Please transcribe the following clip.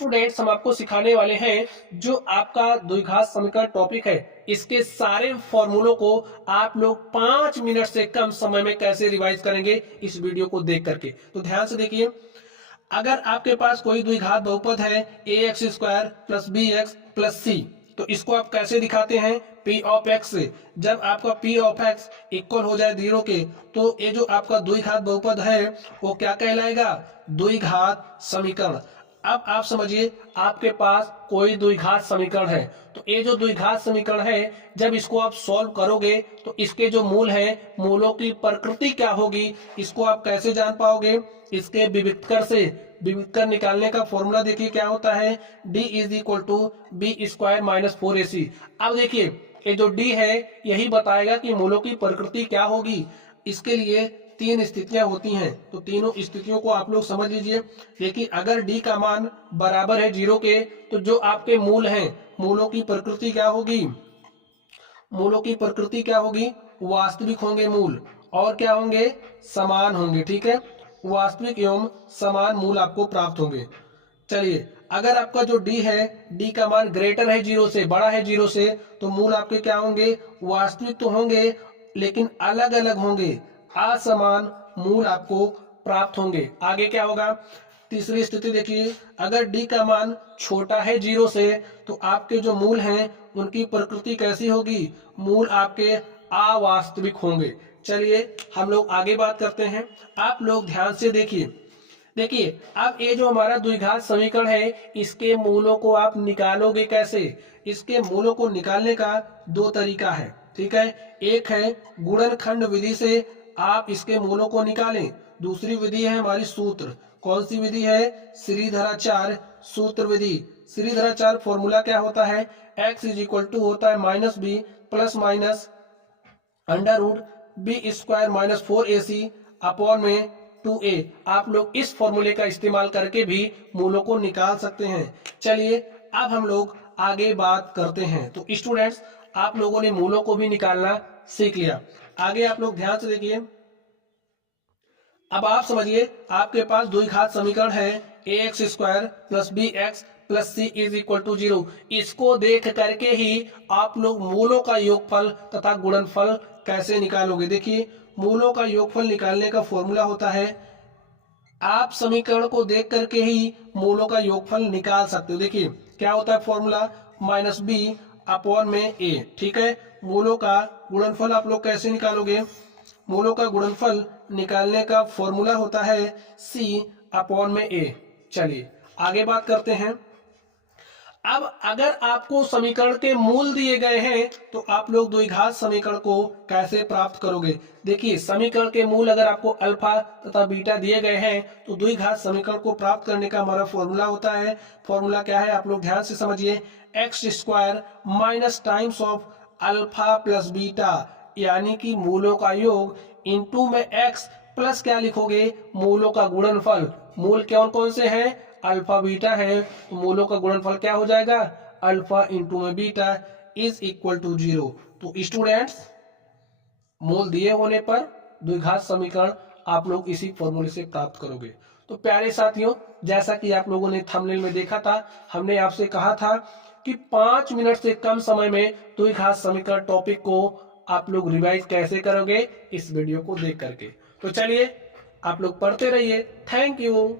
Students हम आपको सिखाने वाले हैं जो आपका द्विघात समीकरण टॉपिक है, इसके सारे फॉर्मूलों को आप लोग 5 मिनट से कम समय में कैसे रिवाइज करेंगे इस वीडियो को देख करके। तो ध्यान से देखिए, अगर आपके पास कोई द्विघात बहुपद है ax square plus bx plus c, तो इसको आप कैसे दिखाते हैं p ऑफ x से। जब आपका p ऑफ x इक्वल हो जाए 0 के, तो ये जो आपका द्विघात बहुपद है वो क्या कहलाएगा, द्विघात समीकरण। अब आप समझिए, आपके पास कोई द्विघात समीकरण है, तो ये जो द्विघात समीकरण है जब इसको आप सॉल्व करोगे तो इसके जो मूल है, मूलों की प्रकृति क्या होगी, इसको आप कैसे जान पाओगे, इसके विविक्तर से। विविक्तर निकालने का फॉर्मूला देखिए क्या होता है, d is equal to B square minus 4ac। अब देखिए ये जो d है यही बताएगा कि मूलों की प्रकृति क्या होगी। इसके लिए 3 स्थितियां होती हैं, तो तीनों स्थितियों को आप लोग समझ लीजिए। देखिए अगर d का मान बराबर है 0 के, तो जो आपके मूल हैं, मूलों की प्रकृति क्या होगी, मूलों की प्रकृति क्या होगी, वास्तविक होंगे मूल, और क्या होंगे, समान होंगे। ठीक है, वास्तविक एवं समान मूल आपको प्राप्त होंगे। चलिए, अगर आपका जो d है, d का मान ग्रेटर है 0 से, बड़ा है 0 से, तो मूल आपके क्या होंगे, वास्तविक तो होंगे लेकिन अलग अलग होंगे, असमान मूल आपको प्राप्त होंगे। आगे क्या होगा, तीसरी स्थिति देखिए, अगर d का मान छोटा है 0 से, तो आपके जो मूल हैं उनकी प्रकृति कैसी होगी, मूल आपके अवास्तविक होंगे। चलिए हम लोग आगे बात करते हैं, आप लोग ध्यान से देखिए। देखिए अब ये जो हमारा द्विघात समीकरण है, इसके मूलों को आप निकालोगे कैसे। इसके मूलों को निकालने का 2 तरीका है। ठीक है, एक है गुणनखंड विधि से आप इसके मूलों को निकालें, दूसरी विधि है हमारी सूत्र। कौन सी विधि है, श्रीधराचार्य सूत्र विधि। श्रीधराचार्य फॉर्मूला क्या होता है, x इज इक्वल टू होता है minus B plus minus under root B square minus 4ac upon में 2a। आप लोग इस फॉर्मूले का इस्तेमाल करके भी मूलों को निकाल सकते हैं। चलिए अब हम लोग आगे बात करते हैं। तो स्टूडेंट्स आप लोगों ने मूलों को भी निकालना सीख लिया। आगे आप लोग ध्यान से देखिए, अब आप समझिए, आपके पास द्विघात समीकरण है ax square plus bx plus c is equal to 0। इसको देख करके ही आप लोग मूलों का योगफल तथा गुणनफल कैसे निकालोगे। देखिए मूलों का योगफल निकालने का फॉर्मूला होता है, आप समीकरण को देख करके ही मूलों का योगफल निकाल सकते हो। देखिए क्या होता है फॉर्मूला, माइनस बी अपॉन में ए। ठीक है, मूलों का गुणनफल आप लोग कैसे निकालोगे, मूलों का गुणनफल निकालने का फॉर्मूला होता है c अपॉन में a। चलिए आगे बात करते हैं। अब अगर आपको समीकरण के मूल दिए गए हैं तो आप लोग द्विघात समीकरण को कैसे प्राप्त करोगे। देखिए समीकरण के मूल अगर आपको अल्फा तथा बीटा दिए गए हैं, तो द्विघात समीकरण को प्राप्त करने का हमारा फॉर्मूला होता है। फॉर्मूला क्या है, आप लोग ध्यान से समझिए, x square minus times of alpha plus beta, यानी कि मूलों का योग इनटू में x प्लस क्या लिखोगे, मूलों का गुणनफल। मूल कौन कौन से हैं, अल्फा बीटा है, तो मूलों का गुणनफल क्या हो जाएगा, अल्फा इंटू में बीटा इज इक्वल टू 0। तो स्टूडेंट्स मूल दिए होने पर द्विघात समीकरण आप लोग इसी फॉर्मूले से प्राप्त करोगे। तो प्यारे साथियों, जैसा कि आप लोगों ने थंबनेल में देखा था, हमने आपसे कहा था कि 5 मिनट से कम समय में द्विघात समीकरण टॉपिक को आप लोग रिवाइज कैसे करोगे इस वीडियो को देख करके। तो चलिए आप लोग पढ़ते रहिए। Thank you.